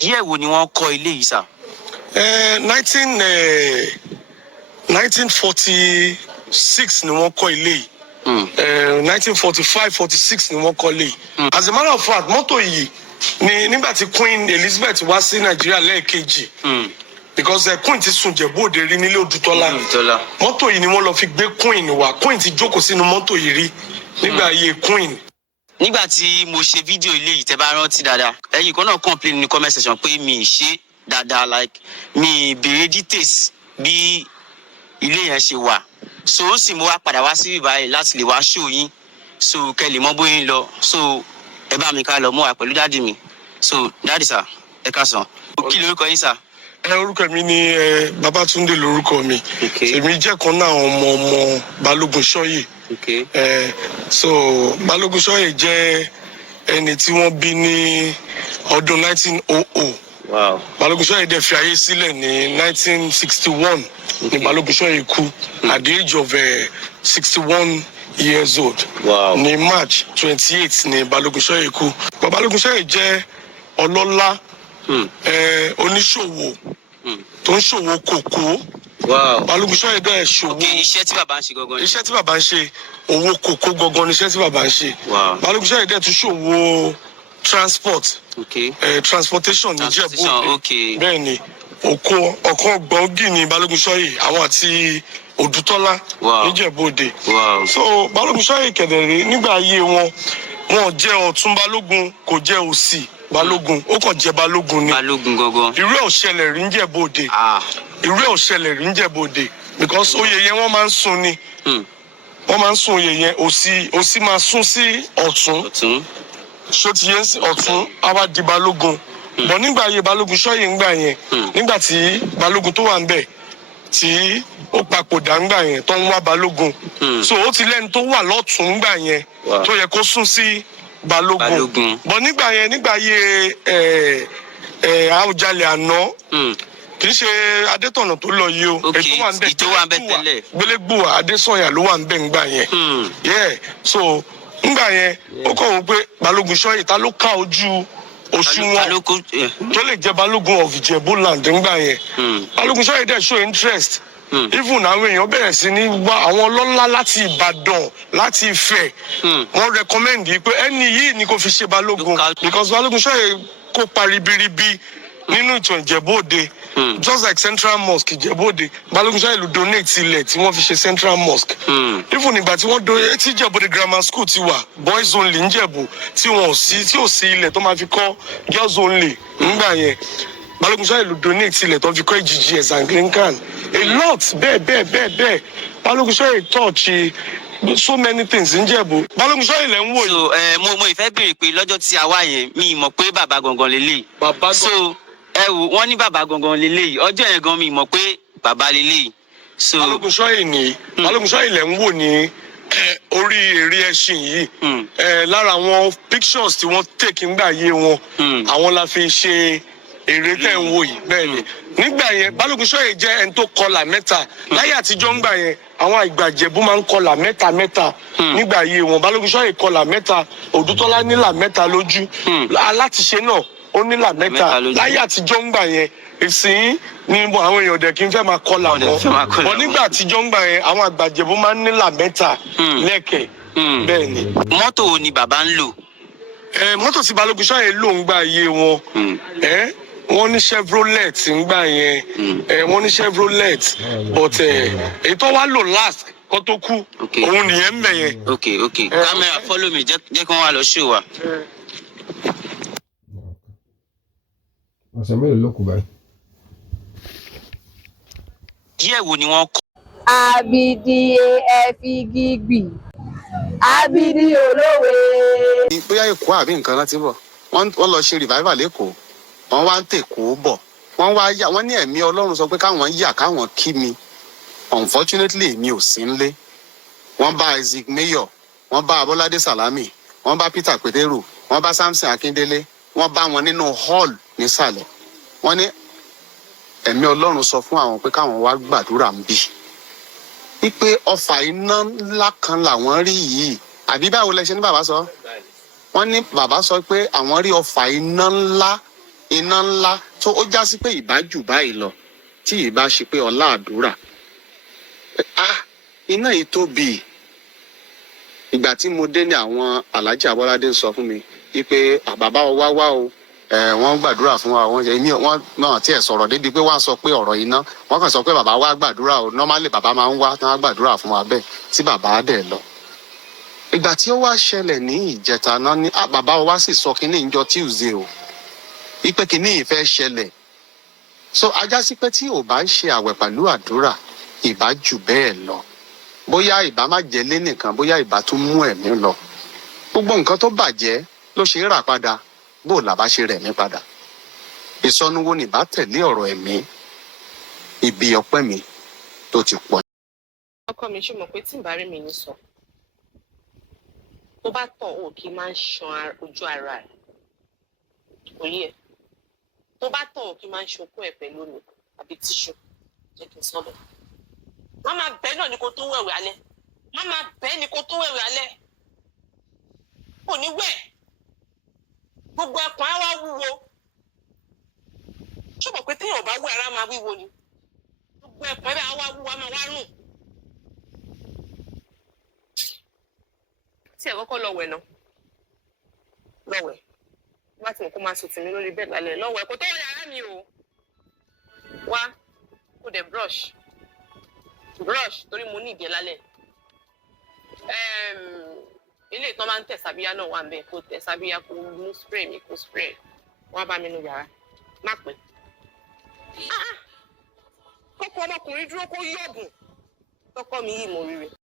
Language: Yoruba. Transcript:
díẹ̀ wo ni wọ́n kọ́ ilé yìí sà? 1946 ni wọ́n kọ́ ilé yìí. 1945-46 ni wọ́n kọ́ ilé yìí. As a matter of fact, mọ́tò yìí ni nígbà tí Queen Elizabeth wá sí Nàìjíríà lẹ́ẹ̀kejì. Because Queen ti sùn Jẹ̀bú Òde rí nílé Odùtọ́lá. Mọ́tò yìí ni wọ́n lọ fi gbé Queen wá. Queen ti jókòó sínú mọ́tò yìí rí nígbà ayé Queen. Nígbà tí mo ṣe fídíò ilé yìí tẹ́ bá rántí dáadáa, ẹ̀yin kan náà complain ní comment section pé mi ì ṣe dáadáa, like mi béèrè details bí ilé yẹn ṣe wà. So ó sì mo wá padà wá sí báyìí láti lè wá show yín, so kẹ́ lè mọ̀ bóyá ń lọ. So ẹ bá mi ká lọ, mo wà pẹ̀lú dáàdì mi. So dáàdì sà, ẹ káàsán. Kí lorúkọ yín sà? Orúkọ mi ni Babátúndé lorúkọ mi. Èmi jẹ́ kan náà ọmọ Balógun Ṣọ́yè. So Balógun Ṣọ́yè jẹ́ ẹni tí wọ́n bí ní ọdún 1900. Wow. Balógun Ṣọ́yè dẹ̀ fi ayé sílẹ̀ ní 1961 ní Balógun Ṣọ́yè kú at the age of 61 years old. Wow. Ní March 28 ní Balógun Ṣọ́yè kú. Balógun Ṣọ́yè jẹ́ ọlọ́lá oníṣòwò tó ń ṣòwò kòkó. Balógun Ṣọ́yè dẹ̀ ṣòwò. Iṣẹ́ tí bàbá ń ṣe gangan. Iṣẹ́ tí bàbá ń ṣe, owó kòkó gangan ni iṣẹ́ tí bàbá ń ṣe. Balógun Ṣọ́yè dẹ̀ tún ṣòwò transport. Transportation ní Ìjẹ̀bú Òde. Bẹ́ẹ̀ ni ọ̀kan gbòógì ní Balógun Ṣọ́yè, àwọn àti Odùtọ́lá ní Ìjẹ̀bú Òde. So Balógun Ṣọ́yè kẹ̀dẹ̀rẹ́ nígbà ayé wọn jẹ́ ọ̀tún Balógun, kò jẹ́ òsì Balógun, ó kàn jẹ́ Balógun ni. Balógun gangan. Irú ẹ̀ ò ṣẹlẹ̀ rí ní Ìjẹ̀bú Òde. Irú ẹ̀ ò ṣẹlẹ̀ rí ní Ìjẹ̀bú Òde because oyè yẹn wọ́n máa ń sún ni. Wọ́n máa ń sún oyè yẹn, òsì máa sún sí ọ̀tún. Ṣó ti yẹn sí ọ̀tún á wá di Balógun. Bọ̀ nígbà ayé Balógun Ṣọ́yè ńgbà yẹn, nígbà tí Balógun tó wà ń bẹ̀ tí ó papòdà ńgbà yẹn tó ń wá Balógun. So ó ti lẹ́ni tó wà lọ́tún ńgbà yẹn tó yẹ kó sún sí Balógun. Bọ̀ nígbà yẹn nígbà ayé Àwùjalẹ̀ àná kì í ṣe Adétọ̀nà tó lọ yìí o. Ètò wà ń bẹ tẹ́lẹ̀. Gbélégbùwà Adésànyà ló wà ń bẹ̀ ńgbà yẹn. So ńgbà yẹn ó kàn wọ́n pé Balógun Ṣọ́yè ta ló ká ojú òṣùwọ̀n tó lè jẹ́ Balógun of Ìjẹ̀bú land ńgbà yẹn. Balógun Ṣọ́yè dẹ̀ show interest. Even àwọn èèyàn bẹ̀rẹ̀ sí ní wá àwọn ọlọ́lá láti Ìbàdàn láti Ifẹ̀. Wọ́n recommend yìí pé ẹni yìí ni kò fi ṣe Balógun because Balógun Ṣọ́yè kópa ribiribi nínú ìtàn Ìjẹ̀bú Òde. Just like Central Mosque Ìjẹ̀bú Òde, Balógun Ṣọ́yè ló donate ilẹ̀ tí wọ́n fi ṣe Central Mosque. Even nígbà tí wọ́n tí Ìjẹ̀bú Òde grammar school ti wà boys only Ìjẹ̀bú tí ò sí ilẹ̀ tó máa fi kọ́ girls only nígbà yẹn. Balógun Ṣọ́yè ló donate ilẹ̀ tó fi kọ́ EGGS Anglican. A lot bẹ́ẹ̀. Balógun Ṣọ́yè touch so many things Ìjẹ̀bú. Balógun Ṣọ́yè lẹ́ ń wò yìí. So mo ìfẹ́ béèrè pé lọ́jọ́ tí a wá yẹn mi mọ̀ pé bàbá gangan lélẹ́yìí. So wọ́n ní bàbá gangan lélẹ́yìí, ọjọ́ yẹn gan mi mọ̀ pé bàbá lélẹ́yìí. So Balógun Ṣọ́yè ni Balógun Ṣọ́yè lẹ́ ń wò ní orí èrè ẹṣin yìí. Lára àwọn pictures tí wọ́n take ńgbà ayé wọn àwọn la fi ṣe èrè tẹ̀ ń wò yìí. Bẹ́ẹ̀ ni nígbà yẹn Balógun Ṣọ́yè jẹ́ ẹni tó kọlà mẹ́ta. Láyé àtijọ́ ńgbà yẹn àwọn àgbà Ìjẹ̀bú máa ń kọlà mẹ́ta nígbà ayé wọn. Balógun Ṣọ́yè kọlà mẹ́ta, Odùtọ́lá nílà mẹ́ta lójú. Alátiṣe náà ó nílà mẹ́ta. Láyé àtijọ́ ńgbà yẹn ìsìn ni àwọn èèyàn dẹ̀ kí n fẹ́ máa kọlà mọ́. Bọ̀ nígbà àtijọ́ ńgbà yẹn àwọn àgbà Ìjẹ̀bú máa ń nílà mẹ́ta lẹ́kẹ̀ẹ́. Bẹ́ẹ̀ ni. Mọ́tò wo ni bàbá ń lò? Mọ́tò tí Balógun Ṣọ́yè lò ńgbà ayé wọn. Wọ́n ní Chevrolet ńgbà yẹn. Wọ́n ní Chevrolet but èyí tó wá lò last kó tó kú òun nìyẹn ń bẹ̀ yẹn. Okay. Camera follow me, jẹ́ kí wọ́n wá lọ show wa. Ọ̀sẹ̀ mélòó ló kù báyìí? Díẹ̀ wo ni wọ́n kọ́? Abidi efigigbi, abidi olówe. Bóyá Èkó àbí nǹkan láti bọ̀, wọ́n lọ ṣe revival lẹ́kọ̀ọ́, wọ́n wá ń tèkó bọ̀, wọ́n ní ẹ̀mí Ọlọ́run sọ pé káwọn yà káwọn kí mi. Unfortunately mi ò sí nílé. Wọ́n bá Isaac Mayor, wọ́n bá Abọ́ládé Salami, wọ́n bá Peter Peteru, wọ́n bá Samson Akíndélé, wọ́n bá wọn nínú hall nísàlẹ̀. Wọ́n ní ẹ̀mí Ọlọ́run sọ fún àwọn pé káwọn wá gbàdúrà ń bì. Wípé ọfà iná ńlá kan làwọn rí yìí. Àbí báwo lẹ ṣe ní bàbá sọ? Wọ́n ní bàbá sọ pé àwọn rí ọfà iná ńlá iná ńlá tó ó já sí pé ìbá jù báyìí lọ tí ìbá ṣe pé ọlá àdúrà iná yìí tóbi. Ìgbà tí mo dé ní àwọn Alhaji Abolade sọ fún mi wípé bàbá wa wá o wọ́n gbàdúrà fún wa wọ́n náà tí ẹ̀ sọ̀rọ̀ débi pé wọ́n sọ pé ọ̀rọ̀ iná wọ́n kàn sọ pé bàbá wa gbàdúrà o normally bàbá máa ń wá tí wọ́n gbàdúrà fún wa bẹ́ẹ̀ tí bàbá dẹ̀ lọ. Ìgbà tí ó wá ṣẹlẹ̀ ní ìjẹta náà ní bàbá wa sì sọ kínní ìjọ Tuesday o wípé kínní ìfẹ́ ṣẹlẹ̀ so ajá sí pé tí ò bá ń ṣe àwẹ̀ pẹ̀lú àdúrà ìbá jù bẹ́ẹ̀ lọ bóyá ìbá má jẹ́ lé nìkan bóyá ìbá tún mú ẹ̀mí lọ gbogbo nǹkan tó bàjẹ́ ló ṣe é rà padà bó làbá ṣe rẹ̀ mí padà ìsọnù wo ni bá tẹ̀lé ọ̀rọ̀ ẹ̀mí ibi ọpẹ́ mi tó ti pọ̀. ọkọ mi ṣe mọ̀ pé tí n bá rí mi ní sọ tó bá tàn ó kí n máa ń ṣan ojú ara ẹ̀ òye ẹ̀ tó bá tàn ó kí n máa ń ṣokó ẹ̀ pẹ̀lú omi àbí tíṣù jẹ́ kí n sọ bẹ́ẹ̀. má máa bẹ́ẹ̀ náà ni kò tó wẹ̀wẹ̀ alẹ́ má máa bẹ́ẹ̀ ni kò tó wẹ̀wẹ̀ alẹ́ kò ní wẹ̀ gbogbo ẹ̀pọ̀n á wá wúwo ṣé mọ̀ pé téèyàn bá wẹ̀ ara máa wíwo ni gbogbo ẹ̀pọ̀n ẹ̀ á wá wúwo á máa wá rùn. tí ẹ kọ́kọ́ lọ wẹ̀ náà lọ́wẹ̀ wá tí mo kó máa sùn tì mí lórí bẹ́ẹ̀ lálẹ́ lọ́wẹ̀ kò tó wọ yàrá mi o wá kó dẹ̀ brush torí mo ní ìdè lálẹ́ ilé ìtàn máa ń tẹ̀ sábíyá náà wà ń bẹ̀ kó tẹ̀ sábíyá kó mú spray mi kó spray wọ́n bá mi nu yàrá má pẹ́. kọ́kọ́ ọmọkùnrin dúró kó yọ̀gùn tọkọ mi yìí mo rí rẹ̀.